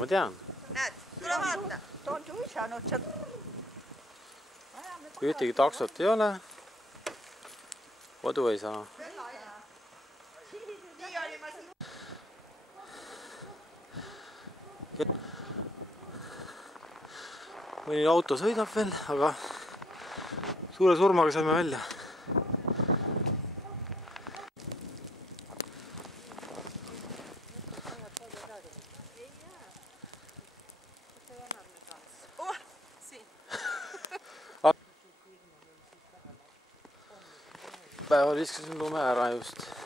Ma tean. Näed, tule vaata. Ta on tuisanud seal. Kui ühtegi taksot ei ole, kodu ei saa. Mõni auto sõidab veel, aga suure surmaga saime välja. Päeval viskasin lume ära just.